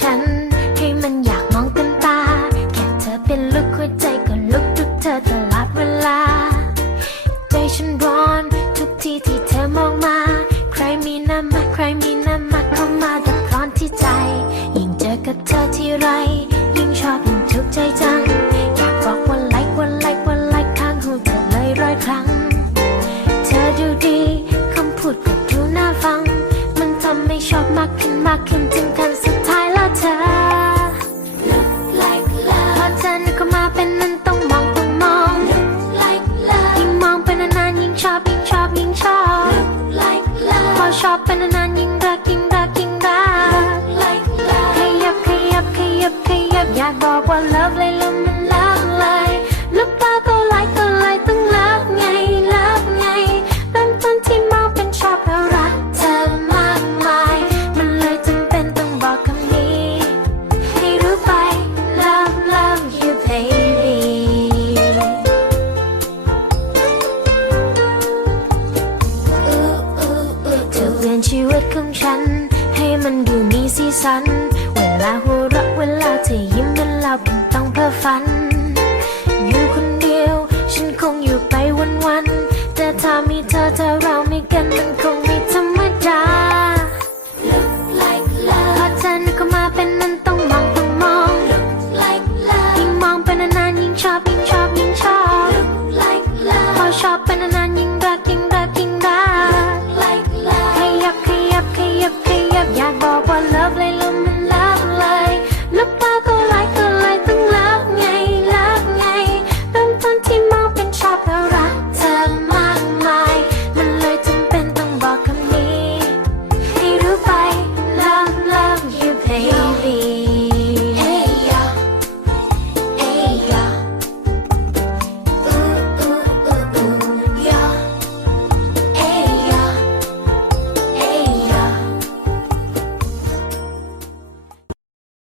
ฉัน ให้มันอยากมองกันตา แค่เธอเป็นลูกหัวใจก็ลุกทุกเธอตลอดเวลา ใจฉันร้อนทุกที่ที่เธอมองมา ใครมีน้ำมาใครมีน้ำมาเข้ามาดับร้อนที่ใจ ยิ่งเจอกับเธอที่ไร ยิ่งชอบยิ่งทุกใจจัง อยากบอกว่าไลค์ว่าไลค์ว่าไลค์ข้างหูเธอเลยร้อยครั้ง เธอดูดีคำพูดก็ดูน่าฟัง มันทำให้ชอบมากขึ้นมากขึ้นจึงขั้น นึกเข้ามาเป็นนั้นต้องมองต้องมอง Look like love ยิ่งมองไปนานๆยิ่งชอบยิ่งชอบยิ่งชอบ Look like love พอชอบไปนานๆยิ่งรักยิ่งรักยิ่งรัก Look like love ขยับขยับขยับขยับอยากบอกว่า love เลย ชีวิตของฉัน ให้มันดูมีสีสัน เวลาหัวเราะเวลาเธอยิ้มนั้นเราเป็นต้องเพ้อฝัน อยู่คนเดียว ฉันคงอยู่ไปวันๆแต่ถ้ามีเธอเธอเราไม่กันมันคงไม่ธรรมดา Look like love พอเธอนึกเข้ามาเป็นนั้นต้องมองต้องมอง Look like love ยิ่งมองไปนานๆยิ่งชอบยิ่งชอบยิ่งชอบ Look like love พอชอบไปนานๆยิ่ง